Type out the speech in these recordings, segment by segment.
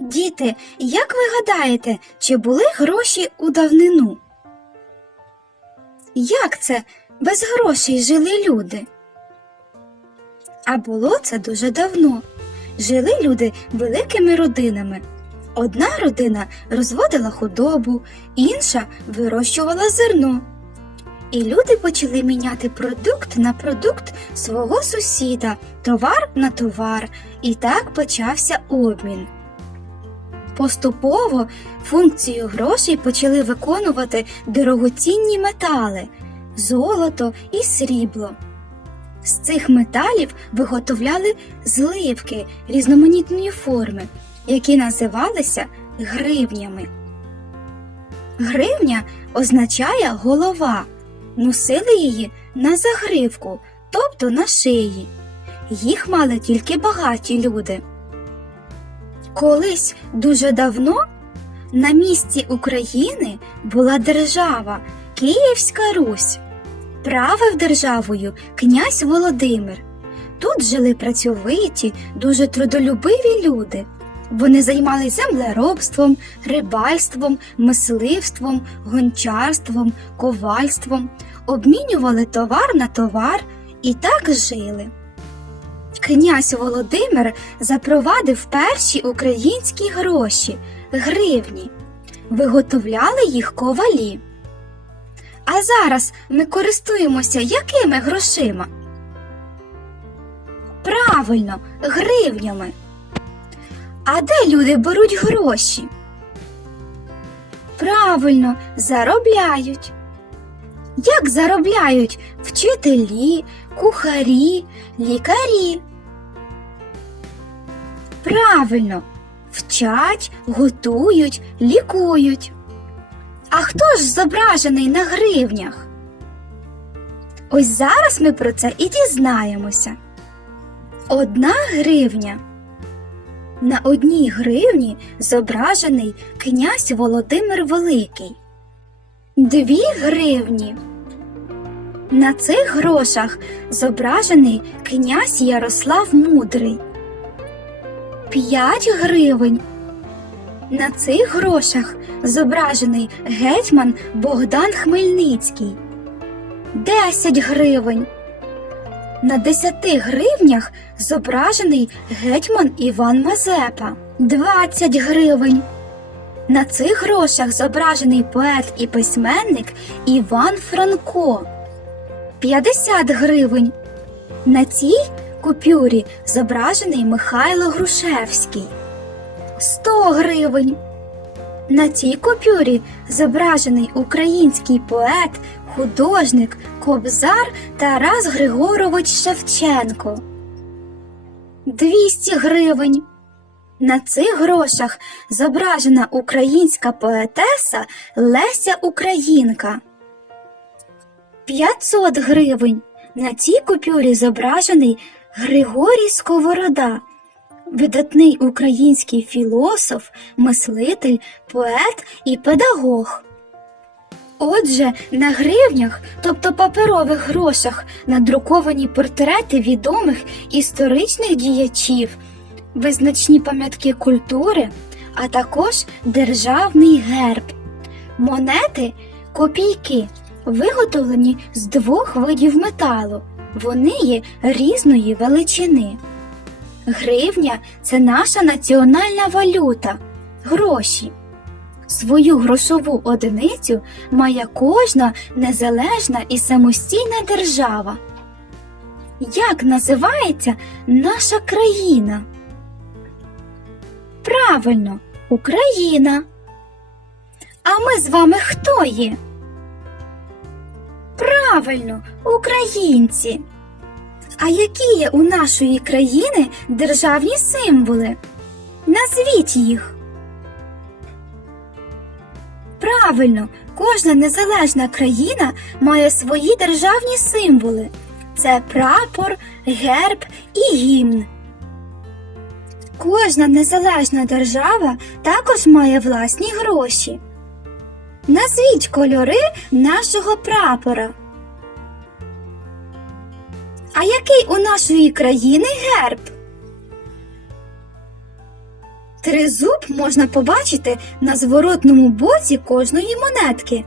Діти, як ви гадаєте, чи були гроші у давнину? Як це без грошей жили люди? А було це дуже давно. Жили люди великими родинами. Одна родина розводила худобу, інша вирощувала зерно. І люди почали міняти продукт на продукт свого сусіда, товар на товар, і так почався обмін. Поступово функцію грошей почали виконувати дорогоцінні метали золото і срібло. З цих металів виготовляли зливки різноманітної форми, які називалися гривнями. Гривня означає голова. Носили її на загривку, тобто на шиї. Їх мали тільки багаті люди. Колись дуже давно на місці України була держава Київська Русь. Правив державою князь Володимир. Тут жили працьовиті, дуже трудолюбиві люди. Вони займалися землеробством, рибальством, мисливством, гончарством, ковальством, обмінювали товар на товар і так жили. Князь Володимир запровадив перші українські гроші гривні, виготовляли їх ковалі. А зараз ми користуємося якими грошима? Правильно, гривнями. А де люди беруть гроші? Правильно, заробляють. Як заробляють вчителі, кухарі, лікарі? Правильно, вчать, готують, лікують. А хто ж зображений на гривнях? Ось зараз ми про це і дізнаємося. Одна гривня. На одній гривні зображений князь Володимир Великий. Дві гривні. На цих грошах зображений князь Ярослав Мудрий. П'ять гривень. На цих грошах зображений гетьман Богдан Хмельницький. Десять гривень. На 10 гривнях зображений гетьман Іван Мазепа 20 гривень. На цих грошах зображений поет і письменник Іван Франко 50 гривень. На цій купюрі зображений Михайло Грушевський 100 гривень. На цій купюрі зображений український поет, художник, кобзар Тарас Григорович Шевченко. 200 гривень. На цих грошах зображена українська поетеса Леся Українка. 500 гривень. На цій купюрі зображений Григорій Сковорода, видатний український філософ, мислитель, поет і педагог. Отже, на гривнях, тобто паперових грошах, надруковані портрети відомих історичних діячів, визначні пам'ятки культури, а також державний герб. Монети копійки виготовлені з двох видів металу. Вони є різної величини. Гривня це наша національна валюта, гроші. Свою грошову одиницю має кожна незалежна і самостійна держава. Як називається наша країна? Правильно, Україна. А ми з вами хто є? Правильно, українці. А які є у нашої країни державні символи? Назвіть їх. Правильно, кожна незалежна країна має свої державні символи. Це прапор, герб і гімн. Кожна незалежна держава також має власні гроші. Назвіть кольори нашого прапора. А який у нашої країни герб? Тризуб можна побачити на зворотному боці кожної монетки,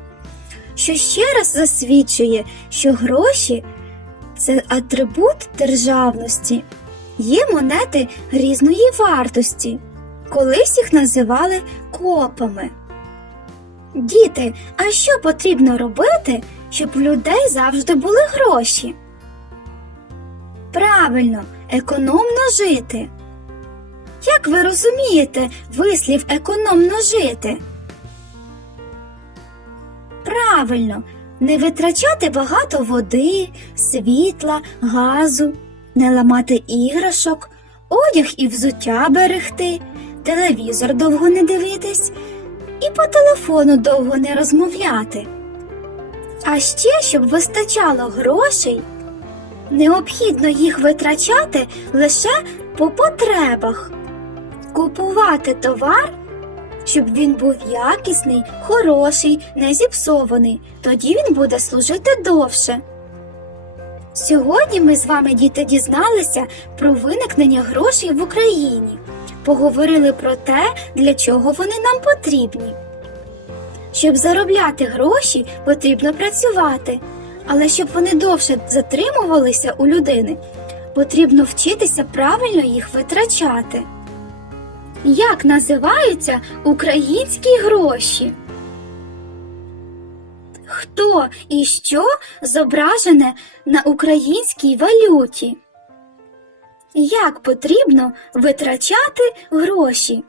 що ще раз засвідчує, що гроші це атрибут державності. Є монети різної вартості. Колись їх називали копами. Діти, а що потрібно робити, щоб у людей завжди були гроші? Правильно, економно жити. Як ви розумієте вислів економно жити? Правильно, не витрачати багато води, світла, газу, не ламати іграшок, одяг і взуття берегти, телевізор довго не дивитись і по телефону довго не розмовляти. А ще, щоб вистачало грошей, необхідно їх витрачати лише по потребах, купувати товар, щоб він був якісний, хороший, не зіпсований, тоді він буде служити довше. Сьогодні ми з вами, діти, дізналися про виникнення грошей в Україні, поговорили про те, для чого вони нам потрібні. Щоб заробляти гроші, потрібно працювати, але щоб вони довше затримувалися у людини, потрібно вчитися правильно їх витрачати. Як називаються українські гроші? Хто і що зображене на українській валюті? Як потрібно витрачати гроші?